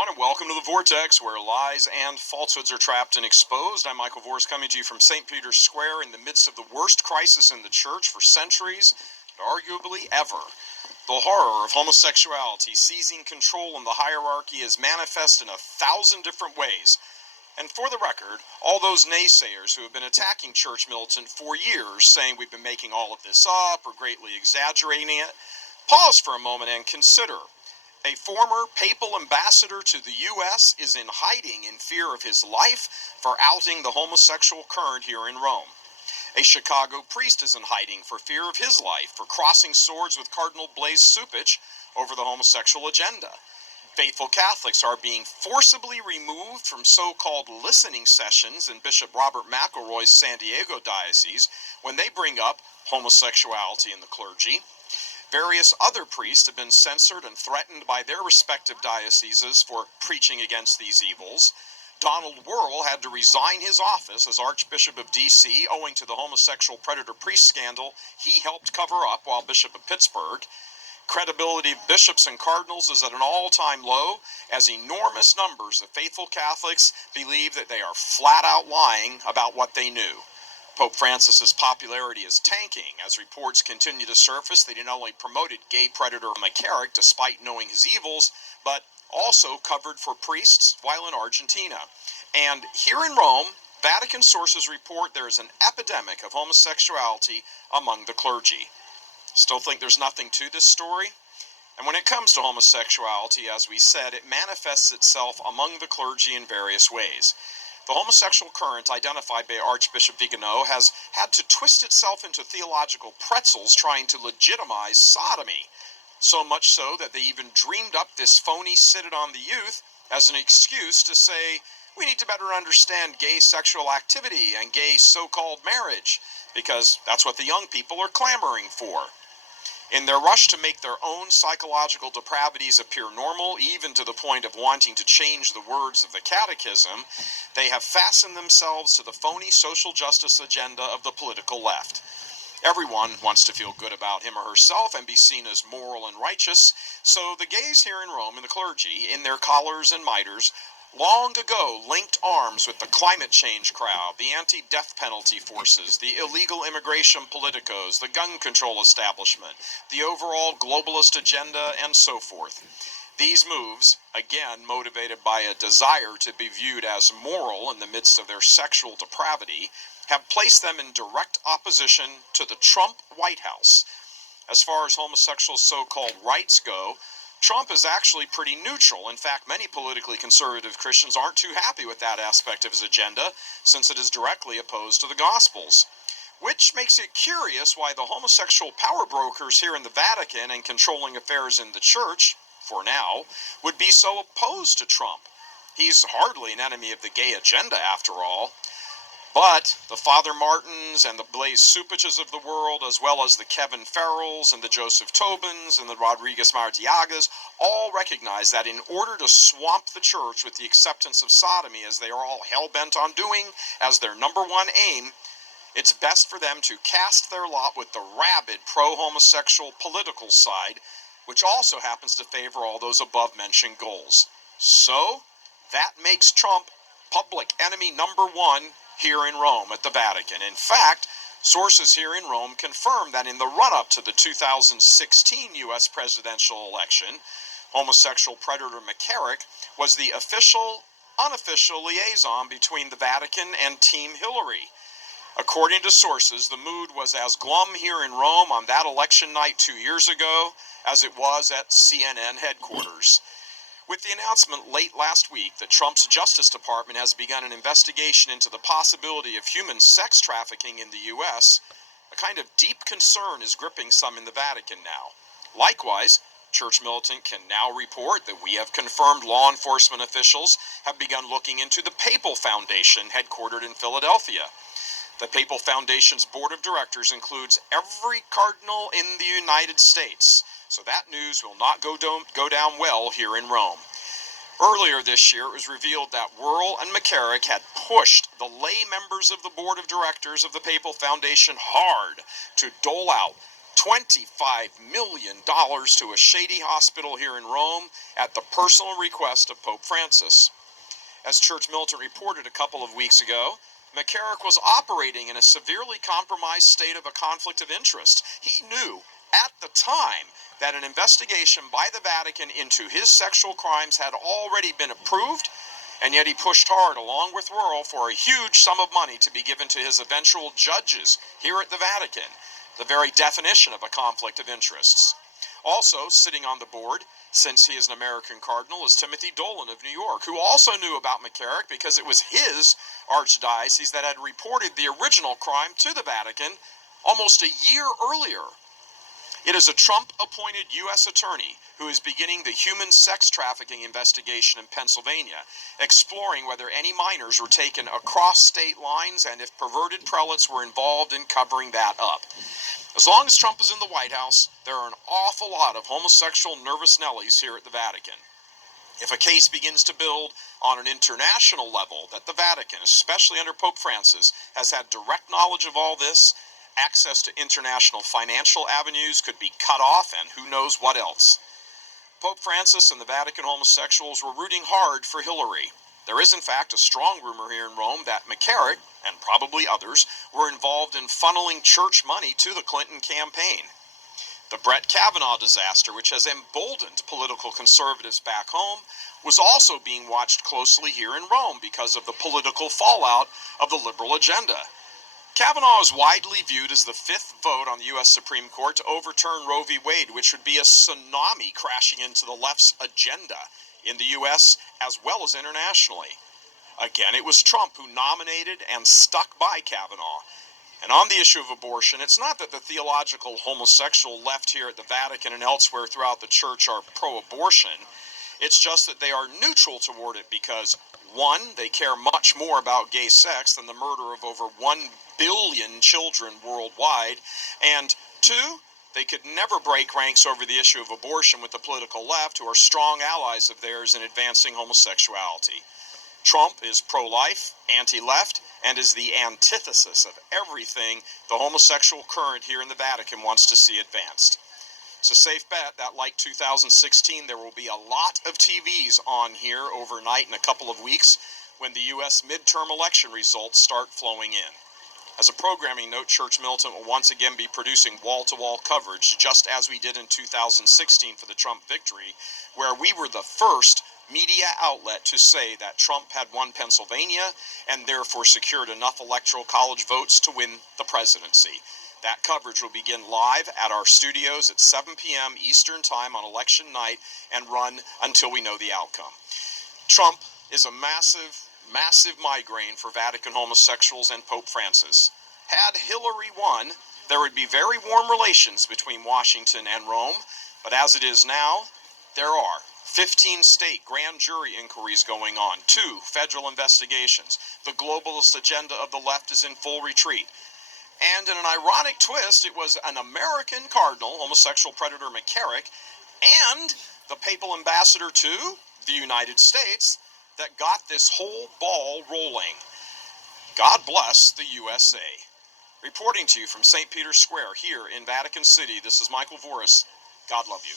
everyone, and welcome to the Vortex, where lies and falsehoods are trapped and exposed. I'm Michael Vors, coming to you from St. Peter's Square in the midst of the worst crisis in the church for centuries, and arguably ever. The horror of homosexuality seizing control in the hierarchy is manifest in 1,000 different ways. And for the record, all those naysayers who have been attacking church militant for years, saying we've been making all of this up or greatly exaggerating it, pause for a moment and consider. A former papal ambassador to the U.S. is in hiding in fear of his life for outing the homosexual current here in Rome. A Chicago priest is in hiding for fear of his life for crossing swords with Cardinal Blaise Cupich over the homosexual agenda. Faithful Catholics are being forcibly removed from so-called listening sessions in Bishop Robert McElroy's San Diego diocese when they bring up homosexuality in the clergy. Various other priests have been censored and threatened by their respective dioceses for preaching against these evils. Donald Wuerl had to resign his office as Archbishop of D.C. owing to the homosexual predator-priest scandal he helped cover up while Bishop of Pittsburgh. Credibility of bishops and cardinals is at an all-time low, as enormous numbers of faithful Catholics believe that they are flat-out lying about what they knew. Pope Francis's popularity is tanking as reports continue to surface that he not only promoted gay predator McCarrick despite knowing his evils, but also covered for priests while in Argentina. And here in Rome, Vatican sources report there is an epidemic of homosexuality among the clergy. Still think there's nothing to this story? And when it comes to homosexuality, as we said, it manifests itself among the clergy in various ways. The homosexual current identified by Archbishop Vigano has had to twist itself into theological pretzels trying to legitimize sodomy, so much so that they even dreamed up this phony synod on the youth as an excuse to say we need to better understand gay sexual activity and gay so-called marriage, because that's what the young people are clamoring for. In their rush to make their own psychological depravities appear normal, even to the point of wanting to change the words of the catechism, they have fastened themselves to the phony social justice agenda of the political left. Everyone wants to feel good about him or herself and be seen as moral and righteous, so the gays here in Rome and the clergy, in their collars and mitres, long ago linked arms with the climate change crowd, the anti-death penalty forces, the illegal immigration politicos, the gun control establishment, the overall globalist agenda, and so forth. These moves, again motivated by a desire to be viewed as moral in the midst of their sexual depravity, have placed them in direct opposition to the Trump White House. As far as homosexual so-called rights go, Trump is actually pretty neutral. In fact, many politically conservative Christians aren't too happy with that aspect of his agenda, since it is directly opposed to the Gospels. Which makes it curious why the homosexual power brokers here in the Vatican and controlling affairs in the church, for now, would be so opposed to Trump. He's hardly an enemy of the gay agenda, after all. But the Father Martins and the Blaise Cupiches of the world, as well as the Kevin Farrells and the Joseph Tobins and the Rodriguez Martiagas, all recognize that in order to swamp the church with the acceptance of sodomy, as they are all hell-bent on doing as their number one aim, it's best for them to cast their lot with the rabid pro-homosexual political side, which also happens to favor all those above-mentioned goals. So, that makes Trump public enemy number one here in Rome at the Vatican. In fact, sources here in Rome confirm that in the run-up to the 2016 U.S. presidential election, homosexual predator McCarrick was the official-unofficial liaison between the Vatican and Team Hillary. According to sources, the mood was as glum here in Rome on that election night 2 years ago as it was at CNN headquarters. With the announcement late last week that Trump's Justice Department has begun an investigation into the possibility of human sex trafficking in the U.S., a kind of deep concern is gripping some in the Vatican now. Likewise, Church Militant can now report that we have confirmed law enforcement officials have begun looking into the Papal Foundation headquartered in Philadelphia. The Papal Foundation's board of directors includes every cardinal in the United States, so that news will not go down well here in Rome. Earlier this year, it was revealed that Wuerl and McCarrick had pushed the lay members of the board of directors of the Papal Foundation hard to dole out $25 million to a shady hospital here in Rome at the personal request of Pope Francis. As Church Militant reported a couple of weeks ago, McCarrick was operating in a severely compromised state of a conflict of interest. He knew at the time that an investigation by the Vatican into his sexual crimes had already been approved, and yet he pushed hard, along with Worrell, for a huge sum of money to be given to his eventual judges here at the Vatican, the very definition of a conflict of interests. Also sitting on the board, since he is an American cardinal, is Timothy Dolan of New York, who also knew about McCarrick because it was his archdiocese that had reported the original crime to the Vatican almost a year earlier. It is a Trump-appointed U.S. attorney who is beginning the human sex trafficking investigation in Pennsylvania, exploring whether any minors were taken across state lines and if perverted prelates were involved in covering that up. As long as Trump is in the White House, there are an awful lot of homosexual nervous Nellies here at the Vatican. If a case begins to build on an international level that the Vatican, especially under Pope Francis, has had direct knowledge of all this, access to international financial avenues could be cut off, and who knows what else. Pope Francis and the Vatican homosexuals were rooting hard for Hillary. There is, in fact, a strong rumor here in Rome that McCarrick, and probably others, were involved in funneling church money to the Clinton campaign. The Brett Kavanaugh disaster, which has emboldened political conservatives back home, was also being watched closely here in Rome because of the political fallout of the liberal agenda. Kavanaugh is widely viewed as the fifth vote on the U.S. Supreme Court to overturn Roe v. Wade, which would be a tsunami crashing into the left's agenda in the U.S. as well as internationally. Again, it was Trump who nominated and stuck by Kavanaugh. And on the issue of abortion, it's not that the theological homosexual left here at the Vatican and elsewhere throughout the church are pro-abortion. It's just that they are neutral toward it because, one, they care much more about gay sex than the murder of over 1 billion children worldwide, and two, they could never break ranks over the issue of abortion with the political left, who are strong allies of theirs in advancing homosexuality. Trump is pro-life, anti-left, and is the antithesis of everything the homosexual current here in the Vatican wants to see advanced. It's a safe bet that, like 2016, there will be a lot of TVs on here overnight in a couple of weeks when the U.S. midterm election results start flowing in. As a programming note, Church Militant will once again be producing wall-to-wall coverage, just as we did in 2016 for the Trump victory, where we were the first media outlet to say that Trump had won Pennsylvania and therefore secured enough electoral college votes to win the presidency. That coverage will begin live at our studios at 7 p.m. Eastern Time on election night and run until we know the outcome. Trump is a massive migraine for Vatican homosexuals and Pope Francis. Had Hillary won, there would be very warm relations between Washington and Rome, but as it is now, there are 15 state grand jury inquiries going on, 2 federal investigations. The globalist agenda of the left is in full retreat. And in an ironic twist, it was an American cardinal, homosexual predator McCarrick, and the papal ambassador to the United States that got this whole ball rolling. God bless the USA. Reporting to you from St. Peter's Square here in Vatican City, this is Michael Voris. God love you.